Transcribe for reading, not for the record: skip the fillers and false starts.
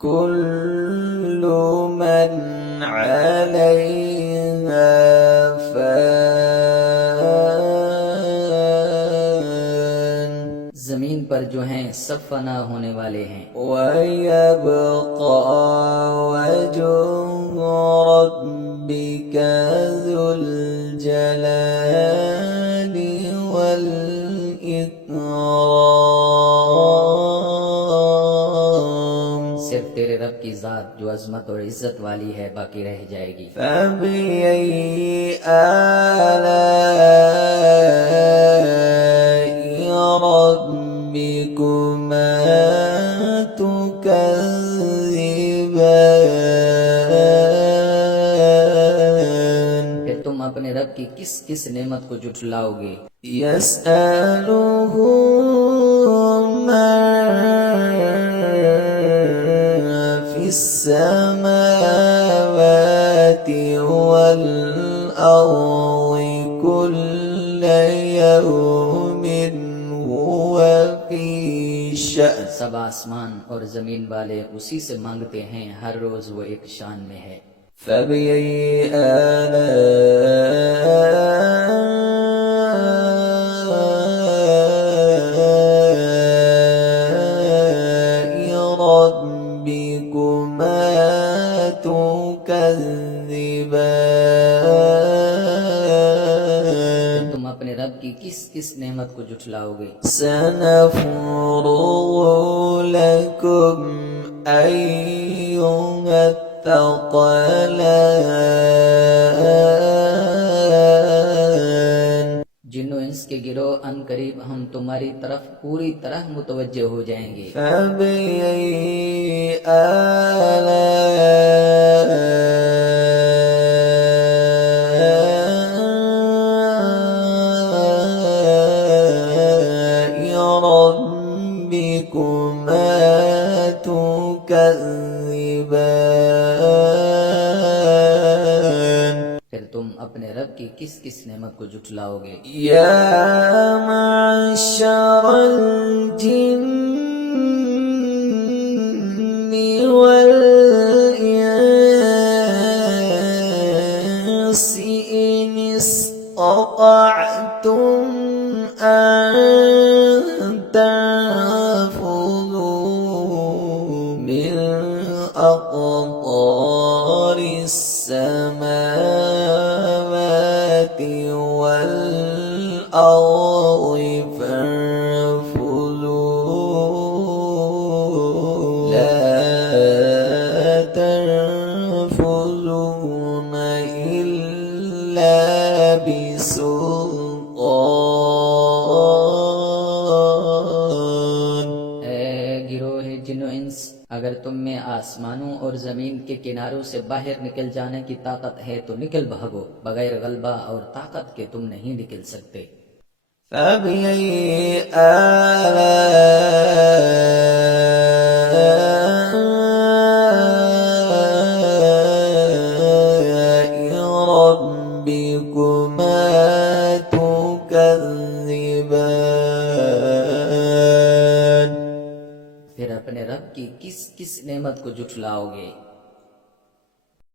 कुल्लु मन अलैहा फ़ान। जमीन पर जो हैं सब फना होने वाले हैं। वयब्क़ा वजहु रब्बिका ज़ुल जलाली वल इकराम। सिर्फ तेरे रब की जात जो अजमत और इज्जत वाली है बाकी रह जाएगी। फबिअय्यि आलाइ रब्बिकुमा तुकज़्ज़िबान। फिर तुम अपने रब की किस किस नेमत को जुटलाओगे। यसअलुहु मन फिस्समावाति वल अर्दि कुल्ल यौमिन हुवा फी शअन। सब आसमान और जमीन वाले उसी से मांगते हैं, हर रोज वो एक शान में है। फबिअय्यि आलाइ रब्बिकुमा तुकज़्ज़िबान। तुम अपने रब की किस किस नेमत को जुटलाओगे। सनफ़ुरुगु लकुम अय्युहत्तक़लान। जिन्नो इंस के गिरोह अन करीब हम तुम्हारी तरफ पूरी तरह मुतवज्जे हो जाएंगे। फबिअय्यि आलाइ रब्बिकुमा तुकज़्ज़िबान। फिर तुम अपने रब की किस किस नेमत को जुटलाओगे। या मअशरल जिन्नि वल इंसि इन इस्ततअतुम अन तनफुज़ू मिन अक़तारिस समावाति वल अर्दि फंफुज़ू ला तनफुज़ून इल्ला बिसुल्तान। ऐ गिरोह जिन्नो इंस, अगर तुम में आसमानों और जमीन के किनारों से बाहर निकल जाने की ताकत है तो निकल भागो, बगैर गलबा और ताकत के तुम नहीं निकल सकते। फबिअय्यि आलाइ रब्बिकुमा तुकज़्ज़िबान। फिर अपने रब की किस किस नेमत को जुटलाओगे।